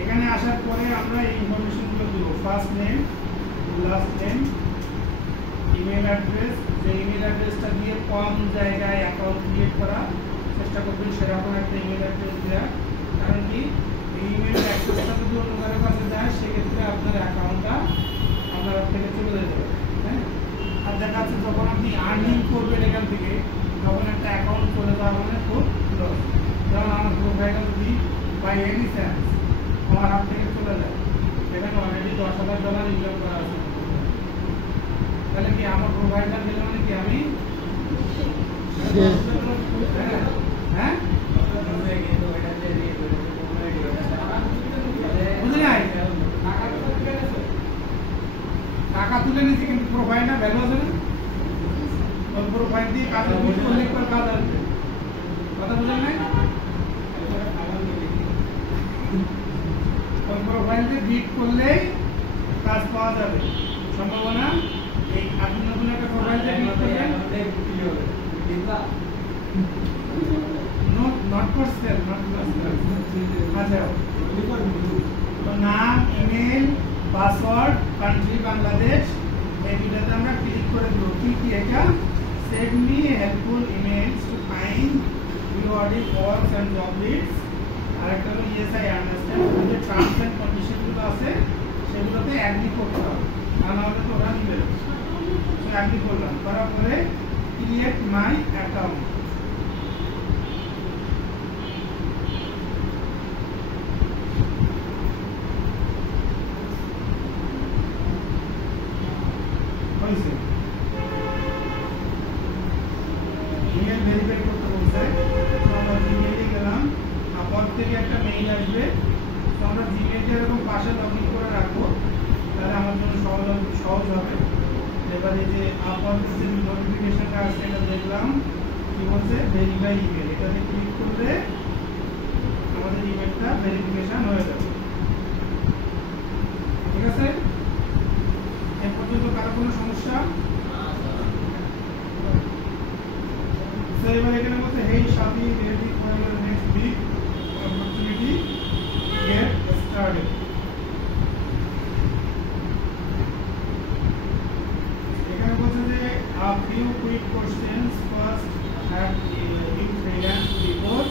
এখানে আসার পরে আমরা এই ইনফরমেশনগুলো দিব। First name, last name, email address. যে ইমেল অ্যাড্রেসটা দিয়ে কম জায়গায় অ্যাকাউন্ট ক্রিয়েট করা চেষ্টা করবেন সেরকম একটা ইমেল অ্যাড্রেস দেওয়া। কারণ কি, এই ইমেল অ্যাক্সেসটা যদি অন্য কারোর কাছে যায় সেক্ষেত্রে আপনার অ্যাকাউন্টটা আপনার থেকে চলে যেতে পারে। হ্যাঁ, আর দেখা যাচ্ছে যখন আপনি আর্নিং করবেন এখান থেকে তখন একটা অ্যাকাউন্ট চলে যাওয়া মানে খুব লস। যেমন আমার প্রোভাইডার যদি বাই এনি চান্স আমার হাত থেকে চলে যায়, এখানে অলরেডি $10,000 ইনকাম করা আছে, তাহলে কি আমার প্রোভাইডার দিলে মানে কি আমি হ্যাঁ টাকা তুলে নিচ্ছে কিন্তু প্রোভাইডার ভ্যালু আছে না, ওই প্রোভাইড দিয়ে কাজ করলে কাজ আসবে। কথা বুঝলেন না? ওই প্রোভাইড দিয়ে বিট করলেই কাজ পাওয়া যাবে। সম্ভাবনা এই আপনি নতুন একটা প্রোভাইড দিয়ে বিট করবেন, not for sale, not for sale। আচ্ছা, তো নাম, ইমেল, পাসওয়ার্ড, কান্ট্রি বাংলাদেশ, এই দুটাতে আমরা ক্লিক করে দেবো। কি কি এটা? Send me helpful emails to find rewarding works and job leads. আর একটা হলো ইয়েস আই আন্ডারস্ট্যান্ড। যে টার্মস এন্ড কন্ডিশনগুলো আছে সেগুলোতে অ্যাগ্রি করতে হবে, আর নাহলে তো ওরা নিবে। সো অ্যাগ্রি করলাম, করার পরে create my account. Email verify করতে বলছে, তো আমরা জিমেইলে গেলাম। আপর থেকে একটা মেইল আসবে, তো আমরা জিমেইলটা এরকম পাশে লগইন করে রাখবো, তাহলে আমার জন্য সহজ হবে। এবারে যে আপর যে নোটিফিকেশনটা আসছে এটা দেখলাম, কি বলছে ভেরিফাই ইমেল। এটাতে ক্লিক করলে আমাদের ইমেলটা ভেরিফিকেশন হয়ে যাবে। ঠিক আছে? এর পর্যন্ত কারো কোনো সমস্যা? এবার এখানে বলছে হেই শাদি, ready for your next big opportunity, get started. এখানে বলছে যে a few quick questions first, have you freelance before?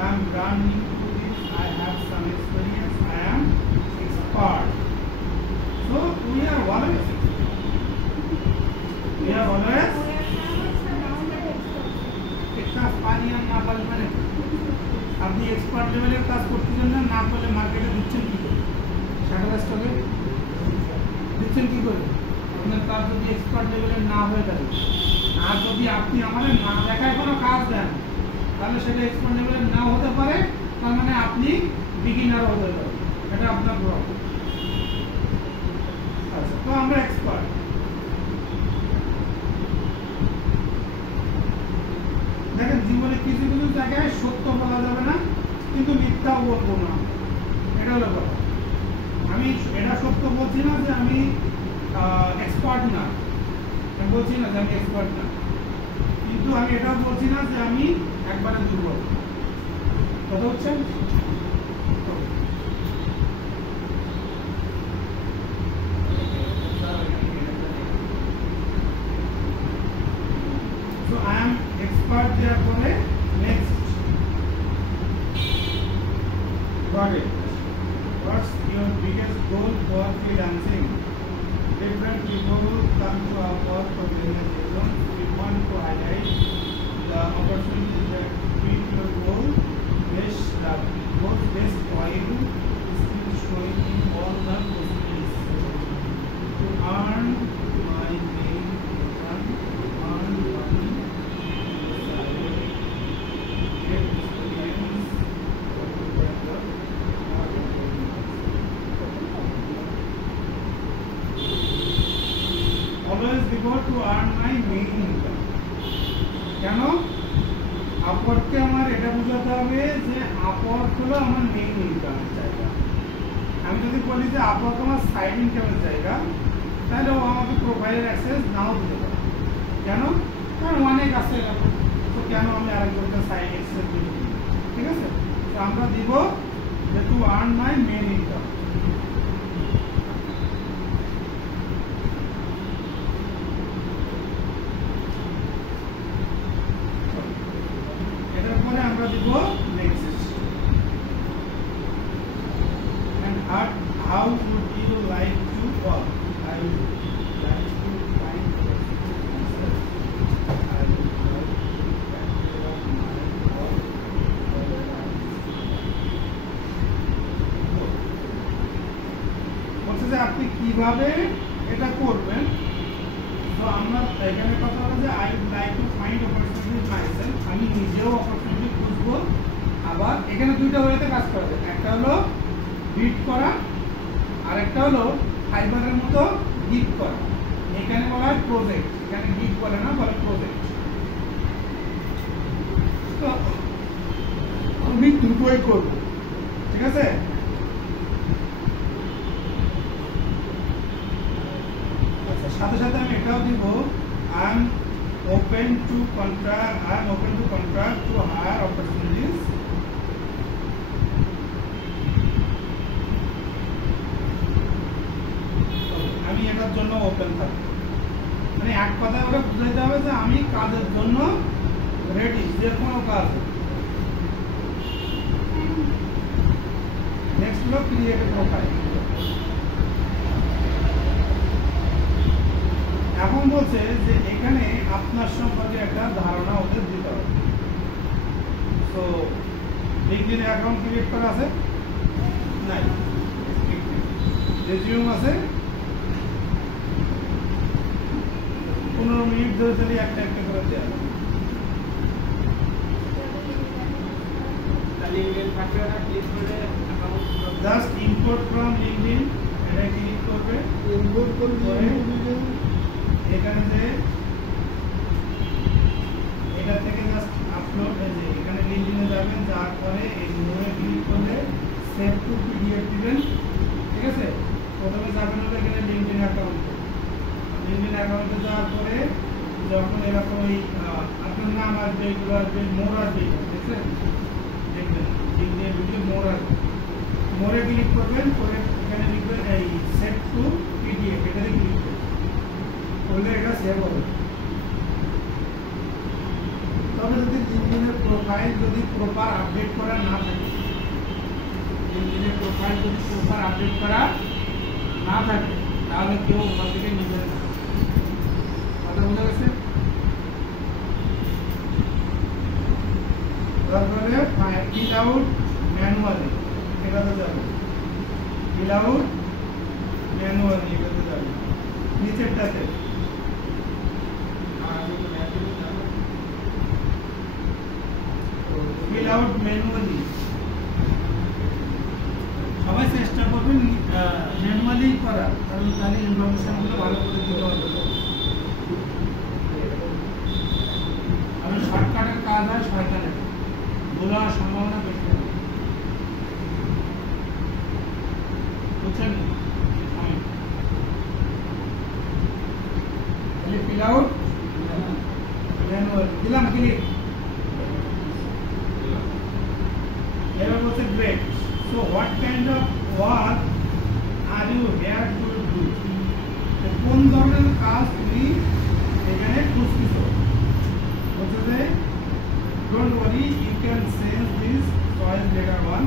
I am brand new to this, I have some experience, I am expert. So we are always আপনি expert লেভেলের কাজ করতেছেন না, না করলে মার্কেটে দিচ্ছেন কি করে? শাটার স্টকে দিচ্ছেন কি করে? আপনার কাজ যদি এক্সপার্ট লেভেলের না হয়ে থাকে, আর যদি আপনি আমাদের না দেখায় কোনো কাজ দেন, তাহলে সেটা এক্সপার্ট লেভেলের নাও হতে পারে, তার মানে আপনি বিগিনার হতে পারে, এটা আপনার প্রবলেম। আচ্ছা, তো আমরা এক্সপার্ট। দেখেন, জীবনে কিছু কিছু জায়গায় সত্য বলা যাবে না, কিন্তু মিথ্যাও বলবো না, এটা হলো কথা। আমি এটা সত্য বলছি না যে আমি এক্সপার্ট না, আমি বলছি না যে আমি এক্সপার্ট না, কিন্তু আমি এটাও বলছি না যে আমি একবারে দুর্বল। কথা হচ্ছে so I am expert there for next. Got it. What's your biggest goal for freelancing? Different people come to our work for various reasons. We want to highlight the opportunities that fit your goal, best for you, still showing you all the possibilities to earn my main income, earn money, get experience, always before to earn my main income. কেন? আপওয়ার্ককে আমার এটা বোঝাতে হবে যে Upwork হলো আমার main ইনকামের জায়গা। আমি যদি বলি যে আপওয়ার্ক আমার সাইড ইনকামের জায়গা, তাহলে ও আমাকে প্রোফাইলের অ্যাক্সেস নাও দিতে পারে। কেন? কারণ অনেক আছে, তো কেন আমি আরেকজনকে সাইড অ্যাক্সেস দিব? তো আমরা দিব যে to earn my main income. এটার পরে আমরা দিব next. and how would you like to work? I would like to find myself. I would like to take care of my work. বলছে যে আপনি কিভাবে এটা করবেন। তো আমরা এখানে কথা হলো যে I would like to find opportunity myself, আমি নিজেও অপরচুনিটি খুঁজবো। আবার এখানে দুইটা ওয়েতে কাজ করা যায়, একটা হলো বিট করা আর একটা হলো ফাইবারের মতো গিগ করা। এখানে বলা হয় প্রজেক্ট, এখানে গিগ বলে না, বলে প্রজেক্ট। তো আমি দুটোই করব, ঠিক আছে। আচ্ছা, সাথে সাথে আমি এটাও দিব I am open to contract to hire opportunities. আমি এটার জন্য ওপেন থাকবো, মানে এক কথায় ওটা বুঝাইতে হবে যে আমি কাজের জন্য রেডি, যে কোনো কাজ। নেক্সট হলো ক্রিয়েট প্রোফাইল। এখন বলছে যে এখানে আপনার সম্পর্কে একটা ধারণা ওদের দিতে হবে। তো লিঙ্কডইন অ্যাকাউন্ট ক্রিয়েট করা আছে? নাই। রেজিউম আছে? 15 মিনিট ধরে যদি একটা একটা করে দেওয়া হয়। জাস্ট ইম্পোর্ট ফ্রম লিঙ্কডইন, এটা ক্লিক করবে। ইম্পোর্ট করে এখানে যে এটা থেকে জাস্ট আপলোড, এখানে লিঙ্কডইনে যাবেন, যাওয়ার পরে এই মোড়ে ক্লিক করলে সেভ টু পিডিএফ দিবেন, ঠিক আছে। প্রথমে যাবেন হলো এখানে লিঙ্কডইন অ্যাকাউন্টে। লিঙ্কডইন অ্যাকাউন্টে যাওয়ার পরে যখন এরকম এই আপনার নাম আসবে, এগুলো আসবে, মোড় আসবে, ঠিক আছে। দেখবেন লিঙ্কডইন ভিডিও মোড় আসবে, মোড়ে ক্লিক করবেন, করে এখানে লিখবেন এই সেভ টু পিডিএফ, এটাতে ক্লিক করবেন, করলে এটা সেভ হবে। তবে যদি লিঙ্কডইনের প্রোফাইল যদি প্রপার আপডেট করা না থাকে, লিঙ্কডইনের প্রোফাইল যদি প্রপার আপডেট করা না থাকে, তাহলে কেউ ওখান থেকে নিবে না। কথা বোঝা গেছে? তারপরে ফিল আউট ম্যানুয়ালি, এটাতে যাবে। ফিল আউট ম্যানুয়ালি, এটাতে যাবে। নিচেরটাতে ফিল আউট ম্যানুয়ালি। সবাই চেষ্টা করবেন ম্যানুয়ালি করার, কারণ তাহলে ইনফরমেশনগুলো ভালো করে দিতে পারবে। কারণ শর্টকাটের কাজ হয় শয়তানের, ভুল হওয়ার সম্ভাবনা বেশি থাকে, বুঝছেন? ফিল আউট ম্যানুয়ালি দিলাম, ক্লিক। এবার বলছে great, so what kind of work are you here to do? কোন ধরনের কাজ তুমি এখানে খুঁজছিস? বলছে যে don't worry, you can change this choice later one.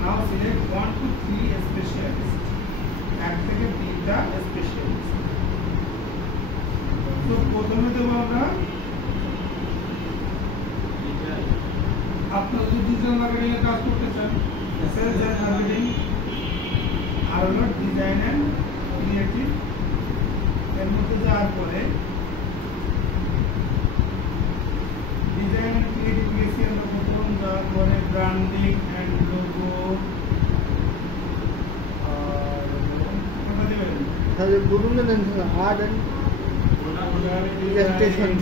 Now select 1 to 3 specialist, 1 থেকে 3টা স্পেশালিস্ট। তো প্রথমে দেবো আমরা, আপনারা যদি ডিজিটাল মার্কেটিং এর কাজ করতে চান, সেলস এন্ড মার্কেটিং, আর হলো ডিজাইন এন্ড ক্রিয়েটিভ, এর মধ্যে যাওয়ার পরে ডিজাইন এন্ড ক্রিয়েটিভ গেছি আমরা প্রথম, যাওয়ার পরে ব্র্যান্ডিং এন্ড লোগো, কোনটা দেবেন? তাহলে বলুন না, art and illustration.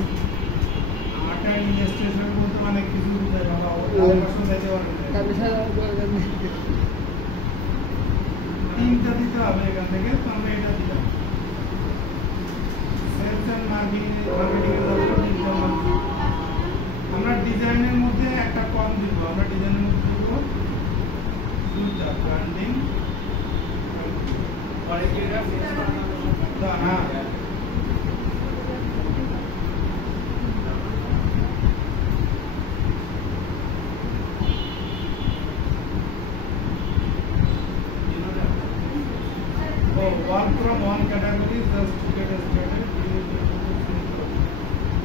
Art and illustration বলতে মানে কিছু বুঝায় বাবা, অপারেশন দিতে পারবেন না। তিনটা দিতে হবে এখান থেকে, তো আমরা এটা দিলাম। সেলস এন্ড মার্কেটিং এর আমরা ডিজাইনের মধ্যে একটা কম দিব, আমরা ডিজাইনের মধ্যে দিব আচ্ছা ব্র্যান্ডিং হ্যাঁ work from one category just to get started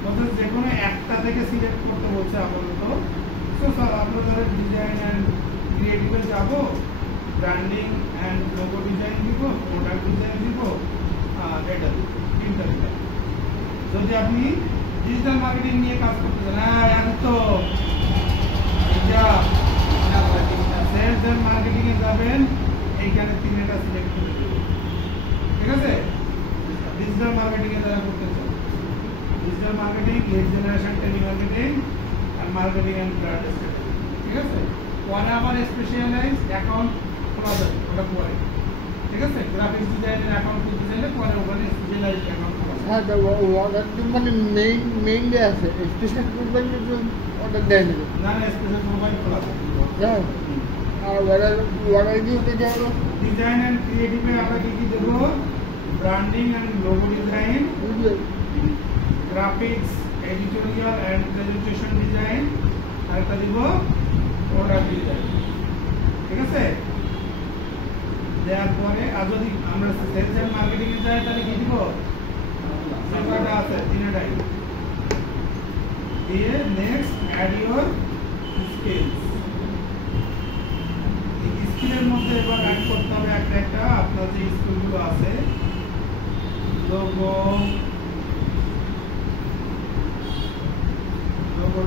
অর্থাৎ যে কোনো একটা থেকে সিলেক্ট করতে বলছে আপাতত সো স্যার আমরা ধরো ডিজাইন অ্যান্ড ক্রিয়েটিভে যাব ব্র্যান্ডিং অ্যান্ড লোগো ডিজাইন দিব প্রোডাক্ট ডিজাইন দিব এটা তিনটা দিলাম যদি আপনি ডিজিটাল মার্কেটিং নিয়ে কাজ করতে চান হ্যাঁ এখন তো এটা সেলস এন্ড মার্কেটিং এ যাবেন এইখানে তিনটা সিলেক্ট করে দেবেন ঠিক আছে ডিজিটাল মার্কেটিং এ যারা করতে চান digital marketing lead generation telemarketing and marketing and brand strategy ঠিক আছে পরে আবার স্পেশালাইজ অ্যাকাউন্ট খোলা যাবে ওটা পরে ঠিক আছে গ্রাফিক্স ডিজাইনের অ্যাকাউন্ট খুলতে চাইলে পরে ওখানে স্পেশালাইজ অ্যাকাউন্ট খোলা যাবে হ্যাঁ তো অর্ডার মানে মেইন যে আছে স্পেশাল কোম্পানি তো অর্ডার দেয় না না স্পেশাল মোবাইল খোলা যাবে হ্যাঁ আর অর্ডার দিতে যাবো ডিজাইন এন্ড ক্রিয়েটিভে আমরা কি দেব branding and logo design graphics editorial and presentation design আর এটা দিব প্রোডাক্ট ডিজাইন ঠিক আছে দেওয়ার পরে আর যদি আমরা সেলস এন্ড মার্কেটিং এ যাই তাহলে কি দিব যেটা আছে তিনটাই দিয়ে নেক্সট অ্যাড ইওর স্কিলস স্কিলের মধ্যে এবার অ্যাড করতে হবে একটা আপনার যে স্কিলগুলো আছে logo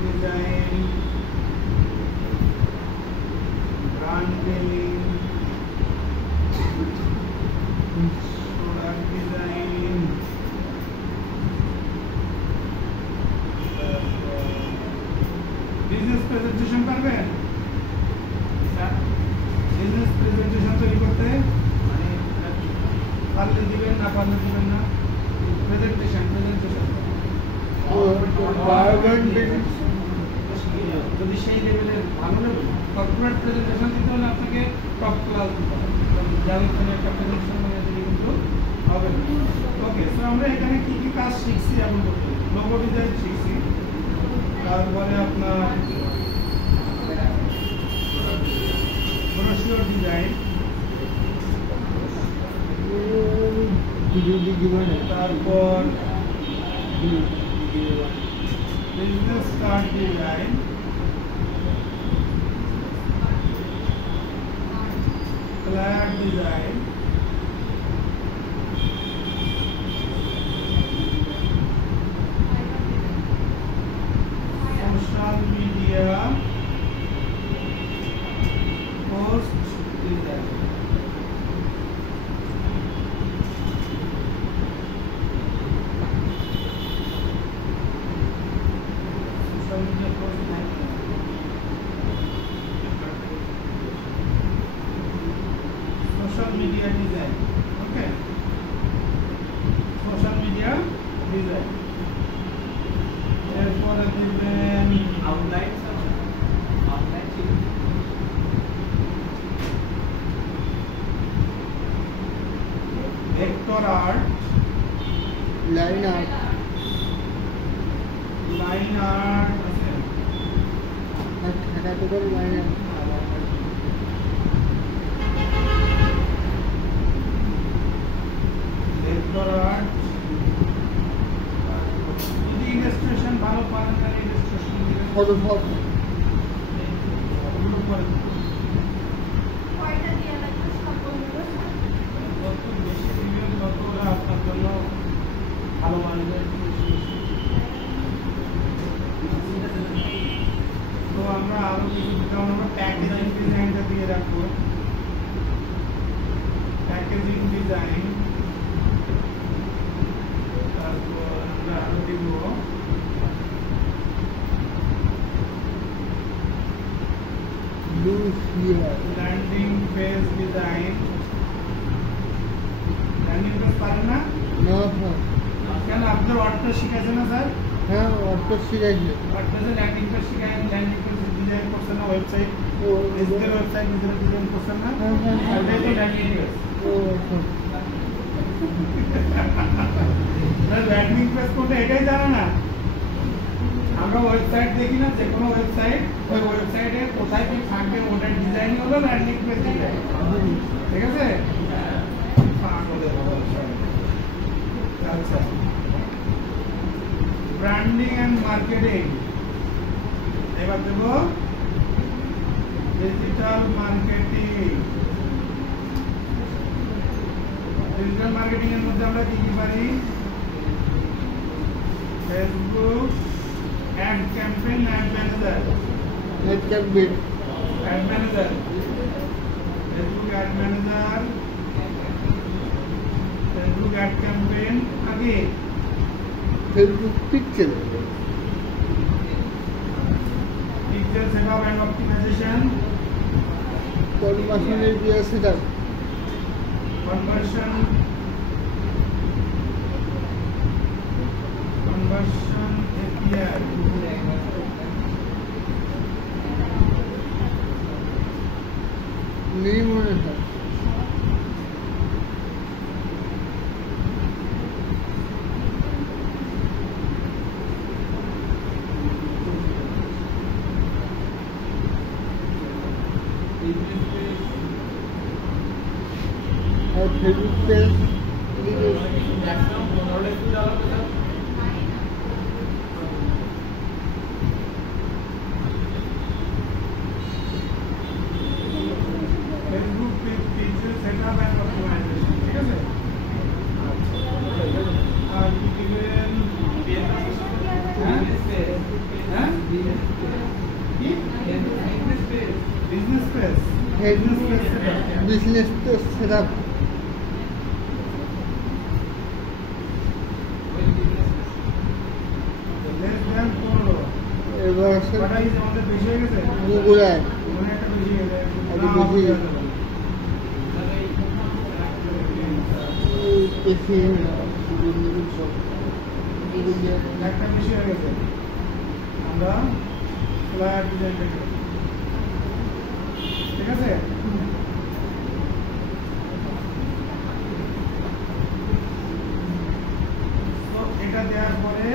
design branding product design business presentation পারবেন বিজনেস প্রেজেন্টেশন তৈরি করতে মানে পারলে দিবেন না পারলে দিবেন না প্রেজেন্টেশন যদি সেই লেভেলের ভালো লেভেল কর্পোরেট প্রেজেন্টেশন দিতে হলে আপনাকে টপ ক্লাস দিতে হবে যাদের একটা প্রেজেন্টেশন বানিয়ে দিলে কিন্তু হবে না ওকে সো আমরা এখানে কি কি কাজ শিখছি এখন করতে লোগো ডিজাইন শিখছি তারপরে আপনার ব্রোশিওর ডিজাইন তারপর business card design flag design social media post design social media design okay social media design এরপরে দিবেন outline vector art line art আছে ঢাকা তো লাইন আর্ট যদি ইলাস্ট্রেশন ভালো পারেন তাহলে ইলাস্ট্রেশন দিবেন ফটোশপ ওগুলো করে কয়টা দেওয়া লাগবে সব বলবো যত বেশি দিবেন তত ওরা আপনার জন্য ভালো মানবে তো আমরা আরো কিছু যেমন আমরা প্যাকেজিং ডিজাইনটা দিয়ে রাখবো প্যাকেজিং ডিজাইন তারপর আমরা আরো দিব landing page design landing page পারেন না না স্যার কেন আপনার ওয়ার্ডপ্রেস শিখাইছে না স্যার হ্যাঁ ওয়ার্ডপ্রেস শিখাইছে ওয়ার্ডপ্রেসে ল্যান্ডিং পেজ শিখাই ল্যান্ডিং পেজ ডিজাইন করছে না ওয়েবসাইট নিজেদের ওয়েবসাইট নিজেরা ডিজাইন করছেন না, ওটাই তো লাগিয়ে দিয়েছে। ল্যান্ডিং পেজ কোনটা এটাই জানে না। আমরা ওয়েবসাইট দেখি না, যে কোনো ওয়েবসাইট, ওই ওয়েবসাইটে কোথায় কি থাকবে ওটার ডিজাইন হলো ল্যান্ডিং পেজ ডিজাইন। ঠিক আছে? আচ্ছা, ব্র্যান্ডিং এন্ড মার্কেটিং। এবার দেব ডিজিটাল মার্কেটিং। ডিজিটাল মার্কেটিং এর মধ্যে আমরা কি কি পারি? Facebook ad campaign, ad manager, ad manager, Facebook ad manager, Facebook ad campaign, আগে Facebook pixel, pixel setup and optimization, conversion area setup, conversion API, minimization, और Facebook page Facebook pixel setup and optimization. ঠিক আছে? আর কি দিবেন? হ্যাঁ, কি business page, business setup, less than 15। এবার কটা ইজ আমাদের বেশি হয়ে গেছে? গুগল অ্যাড মনে একটা বেশি হয়ে গেছে। আগে বেশি বেশি একটা বেশি হয়ে গেছে। আমরা ফ্লায়ার ডিজাইন করব। ঠিক আছে? তো এটা দেওয়ার পরে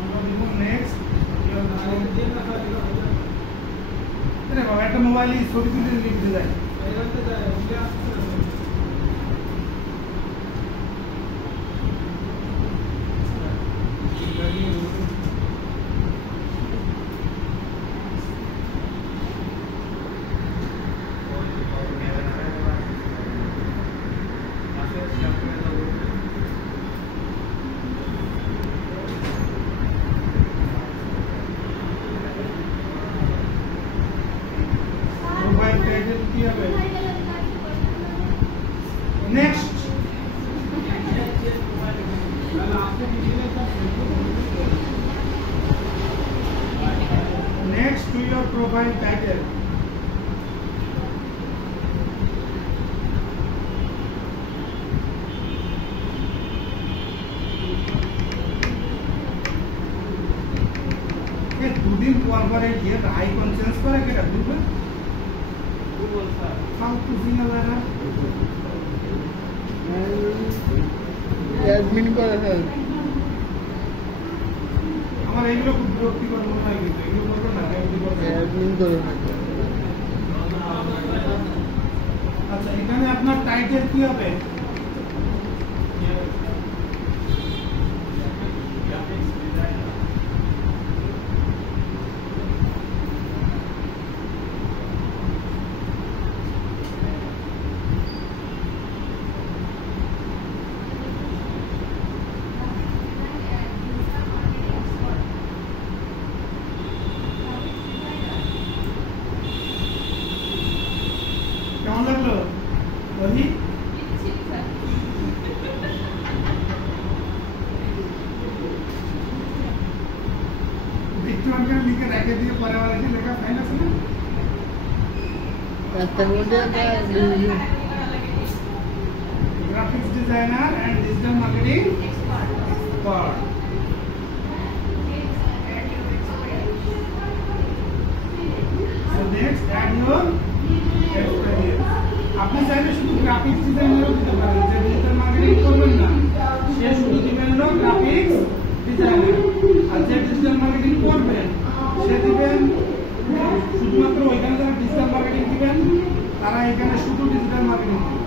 আমরা দিব নেক্সট। আরে বাবা, একটা মোবাইলে ছবি তুলে লিখতে যায়। মোবাইল টাইটেল কি হবে? Next. Next to your profile title. দুদিন পর পরে গিয়ে আইকন চেঞ্জ করে কেটা বুঝবে? ফালতু সিঙ্গেলারা অ্যাডমিন করে ফেল। আমার এইগুলো খুব বিরক্তিকর মনে হয়, কিন্তু এগুলো করবো না, অ্যাডমিন করে আচ্ছা, এখানে আপনার টাইটেল কি হবে? কেমন লাগলো ওই? একটু লিখে রেখে দিয়ে পরে আবার এসে লেখা ফাইন আছে না? Graphics designer and digital marketing expert. So next add your experience. আপনি চাইলে শুধু গ্রাফিক্স ডিজাইনারও দিতে পারেন, যে ডিজিটাল মার্কেটিং করবেন না সে শুধু দিবেন হলো গ্রাফিক্স ডিজাইনার, আর যে ডিজিটাল মার্কেটিং করবেন সে দিবেন শুধুমাত্র ওইখানে যারা ডিজিটাল মার্কেটিং দিবেন তারা এখানে শুধু ডিজিটাল মার্কেটিং দিবেন।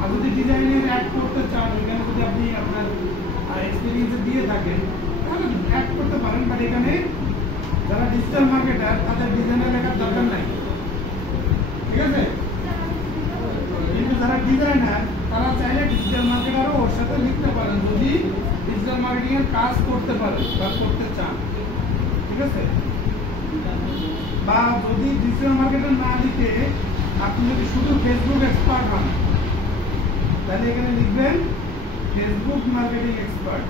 আর যদি ডিজাইনের অ্যাড করতে চান এখানে যদি আপনি আপনার এক্সপেরিয়েন্স দিয়ে থাকেন তাহলে অ্যাড করতে পারেন, বাট এখানে যারা ডিজিটাল মার্কেটার তাদের ডিজাইনার লেখার দরকার নাই, ঠিক আছে? কিন্তু যারা ডিজাইনার তারা চাইলে ডিজিটাল মার্কেটারও ওর সাথে লিখতে পারেন যদি ডিজিটাল মার্কেটিং এর কাজ করতে পারেন বা করতে চান, ঠিক আছে? বা যদি ডিজিটাল মার্কেটার না লিখে আপনি যদি শুধু ফেসবুক এক্সপার্ট হন তাহলে এখানে লিখবেন ফেসবুক মার্কেটিং এক্সপার্ট।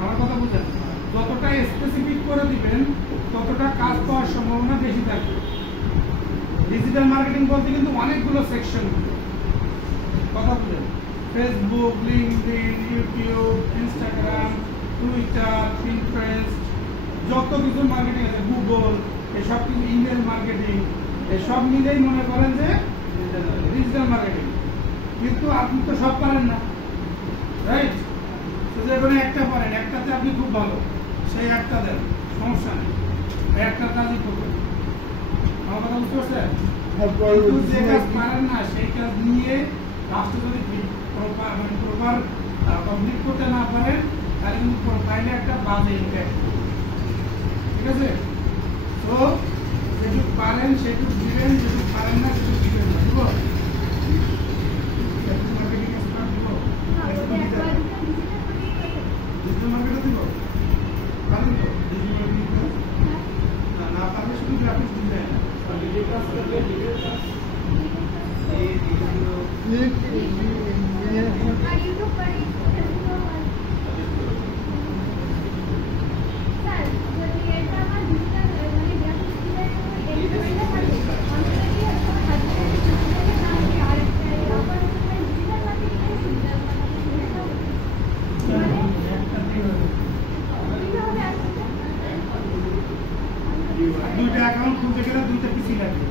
আমার কথা বুঝেন? যতটা স্পেসিফিক করে দিবেন ততটা কাজ পাওয়ার সম্ভাবনা বেশি থাকবে। ডিজিটাল মার্কেটিং বলতে কিন্তু অনেকগুলো সেকশন, কথা বুঝেন? Facebook, LinkedIn, YouTube, Instagram, Twitter, Pinterest, যত কিছু মার্কেটিং আছে, গুগল, এসব কিছু, ইমেল মার্কেটিং, এসব মিলেই মনে করেন যে ডিজিটাল মার্কেটিং। কিন্তু আপনি তো সব পারেন না, রাইট? তো যে কোনো একটা পারেন, একটাতে আপনি খুব ভালো, সেই একটা দেন, সমস্যা নেই, একটা কাজই করবেন। আমার কথা বুঝতে পারছেন? কিন্তু যে কাজ পারেন না সেই কাজ নিয়ে লাস্টে যদি প্রপার কমপ্লিট করতে না পারেন তাহলে কিন্তু প্রোফাইলে একটা বাজে ইম্প্যাক্ট, ঠিক আছে? তো যেটুকু পারেন সেটুকু দিবেন, যেটুকু পারেন না সেটুকু দিবেন না, দিব? মার্কেটিং এক্সপার্ট দিব, ডিজিটাল মার্কেটার দিব, পারবেন তো? ডিজিটাল মার্কেটিং না পারলে শুধু গ্রাফিক্স ডিজাইন দুইটা অ্যাকাউন্ট খুলতে গেলে দুইটা পিসি লাগবে,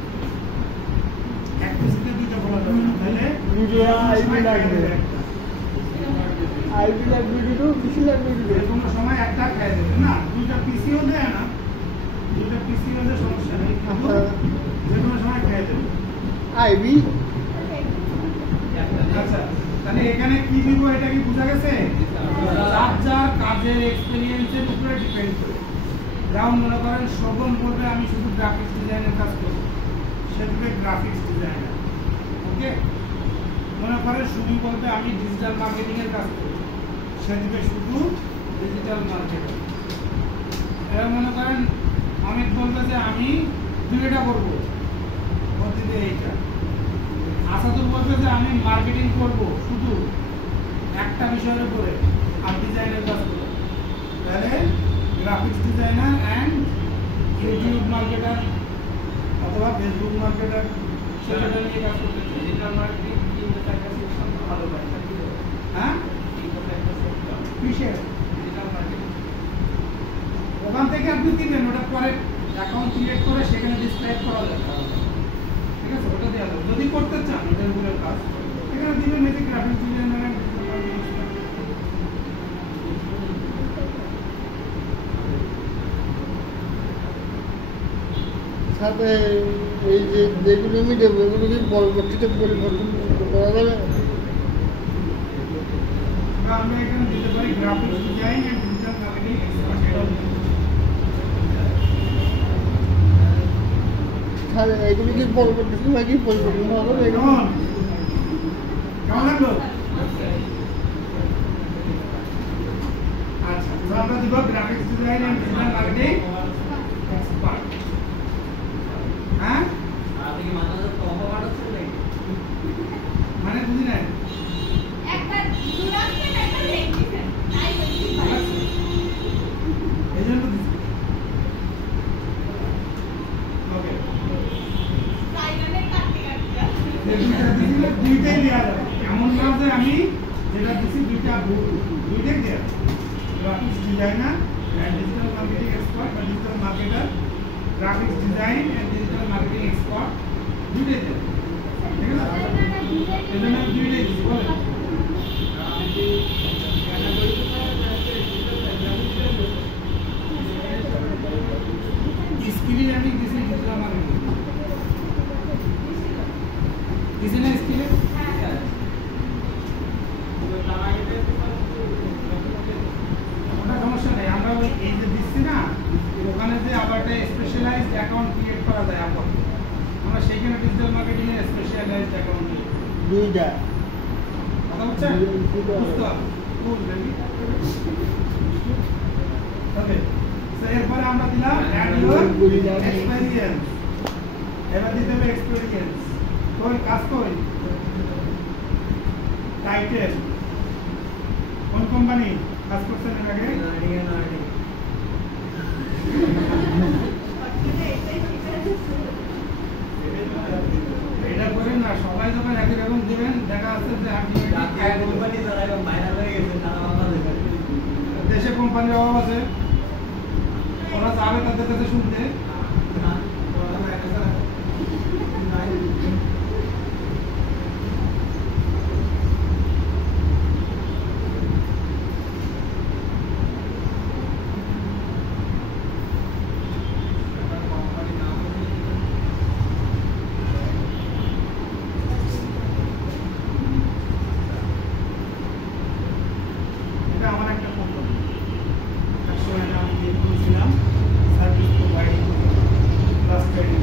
এক পিসিতে দুইটা খোলা যাবে না, তাহলে আইবি লাগবে, আইবি লাগবে দুটো, পিসি লাগবে দুটো, কোনো সময় একটা খেয়ে দেবে না, দুইটা পিসিও দেয় না, দুইটা পিসি হলে সমস্যা নেই, যে কোনো সময় খেয়ে দেবে আইবি। আচ্ছা, তাহলে এখানে কি দিব এটা কি বোঝা গেছে? যার যার কাজের এক্সপেরিয়েন্সের উপরে ডিপেন্ড করে। যেমন মনে করেন শোভন বলবে আমি শুধু গ্রাফিক্স ডিজাইনের কাজ করবো, সে দিবে গ্রাফিক্স ডিজাইনার, ওকে? মনে করেন সুমি বলবে আমি ডিজিটাল মার্কেটিং এর কাজ করবো, সে দিবে শুধু ডিজিটাল মার্কেটিং। এবার মনে করেন অমিত বলবে যে আমি দুইটা করবো, ও দিবে এইটা। আসাদুল বলবে যে আমি মার্কেটিং করবো শুধু একটা বিষয়ের উপরে আর ডিজাইনের কাজ করবো, তাহলে graphics designer and YouTube marketer অথবা ফেসবুক মার্কেটার সেটা নিয়ে কাজ করতে চাই। ডিজিটাল মার্কেটিং তিনটা চারটা সেকশন ভালো পাই, হ্যাঁ তিনটা চারটা সেকশন কিসের ডিজিটাল মার্কেটিং, ওখান থেকে আপনি দিবেন, ওটা পরে অ্যাকাউন্ট ক্রিয়েট করে সেখানে ডিসক্রাইব করা যাবে, ঠিক আছে? ওটা দেওয়া যাবে যদি করতে চান এগুলোর কাজ, এখানে দিবেন এই যে গ্রাফিক্স ডিজাইনার। সাথে এই যে যেগুলো আমি দেবো এগুলো কি পরবর্তীতে পরিবর্তন করা যাবে? আমরা এখানে দিতে পারি graphics design and digital marketing expert. তাহলে এগুলো কি পরবর্তী সময় কি পরিবর্তন হবে? কেমন লাগলো? আচ্ছা, তো আমরা দিব graphics design and digital marketing expert. হ্যাঁ, মানে বুঝি নাই এই জন্য দিচ্ছি। ওকে, দুইটাই দেওয়া যাবে, এমন না যে আমি যেটা দিচ্ছি দুইটাই দেওয়া যাবে। Graphics designer and digital marketing expert বা digital marketer graphics design and digital marketing expert দুইটাই দেন, ঠিক আছে? এই জন্য আমি দুইটাই দিচ্ছি, বলেন স্কিল আমি দিচ্ছি ডিজিটাল মার্কেটিং দিচ্ছি না স্কিলে। ওটা সমস্যা নেই, আমরা ওই এই যে দিচ্ছি না ওখানে যে আবার একটা স্পেশালাইজড অ্যাকাউন্ট ক্রিয়েট করা যায় আপন, আমরা সেইখানে ডিজিটাল মার্কেটিং এর স্পেশালাইজড অ্যাকাউন্ট দিই। দুইটা কথা বুঝছেন? বুঝতে হবে, বুঝলেন? ওকে, সো এরপরে আমরা দিলাম অ্যাড ইউর এক্সপেরিয়েন্স। এবার দিতে হবে এক্সপেরিয়েন্স। কোন কাজ করি? টাইটেল কোন কোম্পানি কাজ করছেন এর আগে? এটা করেন না, সবাই যখন একই রকম দেবেন দেখা যাচ্ছে যে আপনি দেশে কোম্পানির অভাব আছে, ওরা যাবে তাদের কাছে শুনতে। এটা আমার একটা কোম্পানি, একসময় আমি দিয়ে করেছিলাম service providing plus trading.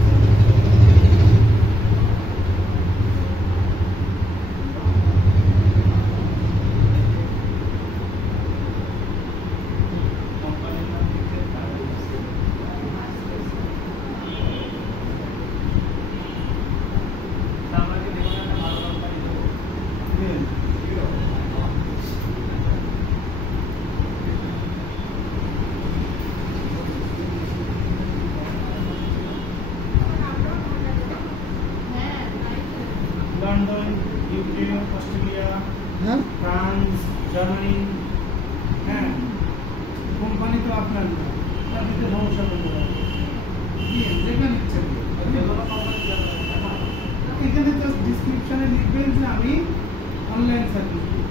London, UK, Australia, হ্যাঁ ফ্রান্স, জার্মানি, হ্যাঁ কোম্পানি তো আপনার না, তার দিতে সমস্যা করতে পারে যেখানে ইচ্ছে এখানে জাস্ট ডিসক্রিপশনে লিখবেন যে আমি অনলাইন সার্ভিস দিই।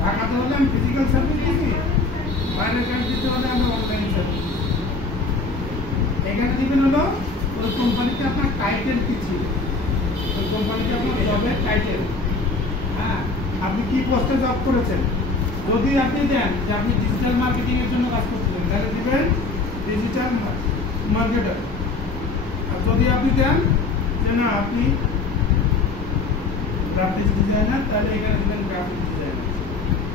ঢাকাতে হলে আমি ফিজিক্যাল সার্ভিস দিচ্ছি, বাইরের কান্ট্রিতে হলে আমরা অনলাইন সার্ভিস দিই। এখানে দিবেন হলো ওই কোম্পানিতে আপনার টাইটেল কি ছিল, ওই কোম্পানিতে আপনার জবের টাইটেল, হ্যাঁ আপনি কি পোস্টে জব করেছেন। যদি আপনি দেন যে আপনি ডিজিটাল মার্কেটিং এর জন্য কাজ করতেছেন তাহলে দিবেন ডিজিটাল মার্কেটার। আর যদি আপনি দেন যে না আপনি গ্রাফিক্স ডিজাইনার তাহলে এখানে দিবেন গ্রাফিক্স ডিজাইনার।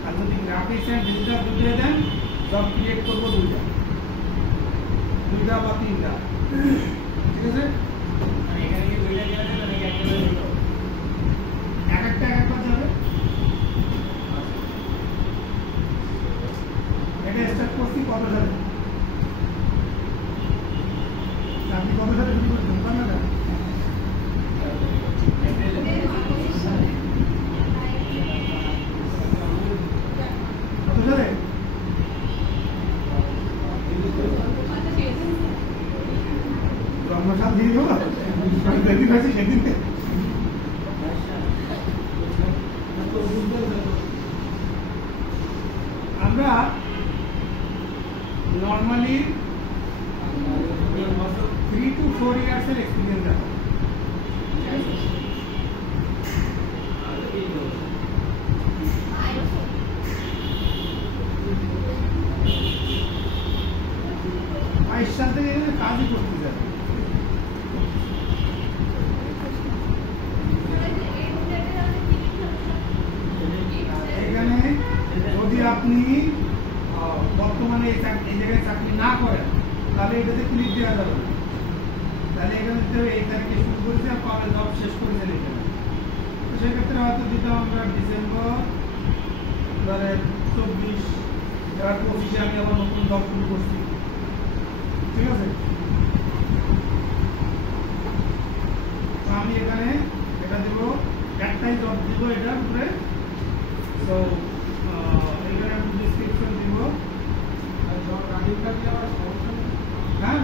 আর যদি গ্রাফিক্স এন্ড ডিজিটাল দুটোই দেন জব ক্রিয়েট করবো দুইটা বা তিনটা, ঠিক আছে? এক একটা যাবে। এটা স্টার্ট করছি কত সালে? আপনি কত সালে শুরু করছেন? না কত সালে? জন্মসাল দিয়ে দেবো যেদিন হয়েছে সেদিন আমরা নর্মালি 3 to 4 years এর এক্সপিরিয়েন্স আছে। সাল থেকে কাজই করতে যাবে। এখানে যদি আপনি বর্তমানে এই জায়গায় চাকরি না করেন তাহলে এটাতে ক্লিক দেওয়া যাবে না। তাহলে এখানে এই তারিখে শুরু করেছে আর কবে জব শেষ করেছেন এখানে, তো সেক্ষেত্রে হয়তো দিতাম আমরা ডিসেম্বর 2024 এবার 25-এ আমি আবার নতুন জব শুরু করছি, ঠিক আছে? আমি এখানে এটা দিব, একটাই জব দিব এটার উপরে। তো এখানে আমি ডেসক্রিপশন দিব, হ্যাঁ